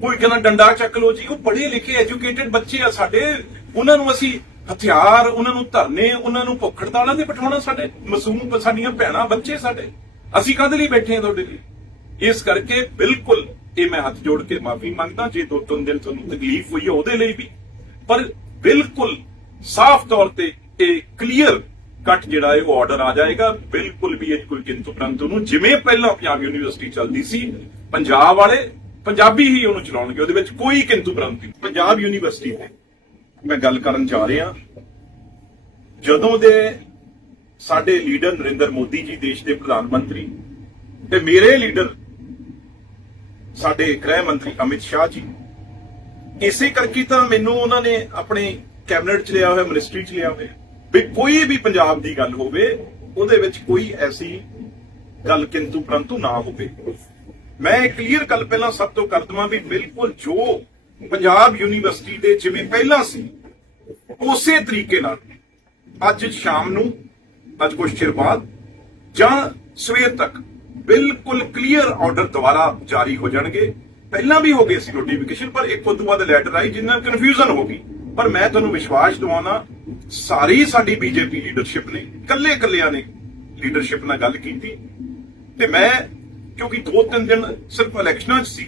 ਕੋਈ ਕਹਿੰਦਾ ਡੰਡਾ ਚੱਕ ਲਓ ਜੀ, ਉਹ ਪੜ੍ਹੇ ਲਿਖੇ ਐਜੂਕੇਟਿਡ ਬੱਚੇ ਆ ਸਾਡੇ। ਉਹਨਾਂ ਨੂੰ ਅਸੀਂ ਹਥਿਆਰ, ਉਹਨਾਂ ਨੂੰ ਧਰਨੇ, ਉਹਨਾਂ ਨੂੰ ਭੁੱਖ ਹੜਤਾਲਾਂ ਤੇ ਬਿਠਾਉਣਾ ਸਾਡੇ, ਮਾਸੂਮ ਸਾਡੀਆਂ ਭੈਣਾਂ, ਬੱਚੇ ਸਾਡੇ। ਅਸੀਂ ਕਾਹਦੇ ਲਈ ਬੈਠੇ ਆ ਤੁਹਾਡੇ ਲਈ? ਇਸ ਕਰਕੇ ਬਿਲਕੁਲ ਇਹ ਮੈਂ ਹੱਥ ਜੋੜ ਕੇ ਮਾਫੀ ਮੰਗਦਾ, ਜੇ ਦੋ ਤਿੰਨ ਦਿਨ ਤੁਹਾਨੂੰ ਤਕਲੀਫ ਹੋਈ ਹੈ ਉਹਦੇ ਲਈ ਵੀ। ਪਰ ਬਿਲਕੁਲ ਸਾਫ਼ ਤੌਰ ਤੇ ਇਹ ਕਲੀਅਰ ਕੱਟ ਜਿਹੜਾ ਹੈ, ਉਹ ਆਰਡਰ ਆ ਜਾਏਗਾ। ਬਿਲਕੁਲ ਵੀ ਇਹ ਕੋਈ ਕਿੰਤੂ ਪ੍ਰੰਤੂ ਨੂੰ ਜਿਵੇਂ ਪਹਿਲਾਂ ਪੰਜਾਬ ਯੂਨੀਵਰਸਿਟੀ ਚੱਲਦੀ ਸੀ, ਪੰਜਾਬ ਵਾਲੇ ਪੰਜਾਬੀ ਹੀ ਉਹਨੂੰ ਚਲਾਉਣਗੇ, ਉਹਦੇ ਵਿੱਚ ਕੋਈ ਕਿੰਤੂ ਪ੍ਰੰਤੂ ਪੰਜਾਬ ਯੂਨੀਵਰਸਿਟੀ ਤੇ ਮੈਂ ਗੱਲ ਕਰਨ ਜਾ ਰਿਹਾ, ਜਦੋਂ ਦੇ ਸਾਡੇ ਲੀਡਰ ਨਰਿੰਦਰ ਮੋਦੀ ਜੀ ਦੇਸ਼ ਦੇ ਪ੍ਰਧਾਨ ਮੰਤਰੀ ਤੇ ਮੇਰੇ ਲੀਡਰ ਸਾਡੇ ਗ੍ਰਹਿ ਮੰਤਰੀ ਅਮਿਤ ਸ਼ਾਹ ਜੀ, ਇਸੇ ਕਰਕੇ ਤਾਂ ਮੈਨੂੰ ਉਹਨਾਂ ਨੇ ਆਪਣੇ ਕੈਬਨਿਟ 'ਚ ਲਿਆ ਹੋਇਆ, ਮਿਨਿਸਟਰੀ 'ਚ ਲਿਆ ਹੋਇਆ, ਵੀ ਕੋਈ ਵੀ ਪੰਜਾਬ ਦੀ ਗੱਲ ਹੋਵੇ, ਉਹਦੇ ਵਿੱਚ ਕੋਈ ਐਸੀ ਗੱਲ ਕਿੰਤੂ ਪਰੰਤੂ ਨਾ ਹੋਵੇ। ਮੈਂ ਇਹ ਕਲੀਅਰ ਗੱਲ ਪਹਿਲਾਂ ਸਭ ਤੋਂ ਕਰ ਦਵਾਂ ਵੀ ਬਿਲਕੁਲ ਜੋ ਪੰਜਾਬ ਯੂਨੀਵਰਸਿਟੀ ਦੇ ਜਿਵੇਂ ਪਹਿਲਾਂ ਸੀ, ਉਸੇ ਤਰੀਕੇ ਨਾਲ ਅੱਜ ਸ਼ਾਮ ਨੂੰ, ਅੱਜ ਕੁਝ ਚਿਰ ਬਾਅਦ ਜਾਂ ਸਵੇਰ ਤੱਕ ਬਿਲਕੁਲ ਕਲੀਅਰ ਆਰਡਰ ਦੁਬਾਰਾ ਜਾਰੀ ਹੋ ਜਾਣਗੇ। ਪਹਿਲਾਂ ਵੀ ਹੋ ਗਏ ਸੀ ਨੋਟੀਫਿਕੇਸ਼ਨ ਪਰ ਇੱਕ ਤੋਂ ਬਾਅਦ ਲੈਟਰ ਆਈ ਜਿੰਨਾ ਕਨਫਿਊਜ਼ਨ ਹੋ ਗਈ। ਪਰ ਮੈਂ ਤੁਹਾਨੂੰ ਵਿਸ਼ਵਾਸ ਦਿਵਾਉਣਾ, ਸਾਰੀ ਸਾਡੀ ਬੀਜੇਪੀ ਲੀਡਰਸ਼ਿਪ ਨੇ ਕੱਲੇ ਕੱਲਿਆਂ ਨੇ ਲੀਡਰਸ਼ਿਪ ਨਾਲ ਗੱਲ ਕੀਤੀ। ਤੇ ਮੈਂ ਕਿਉਂਕਿ ਦੋ ਤਿੰਨ ਦਿਨ ਸਿਰਫ ਇਲੈਕਸ਼ਨਾਂ 'ਚ ਸੀ।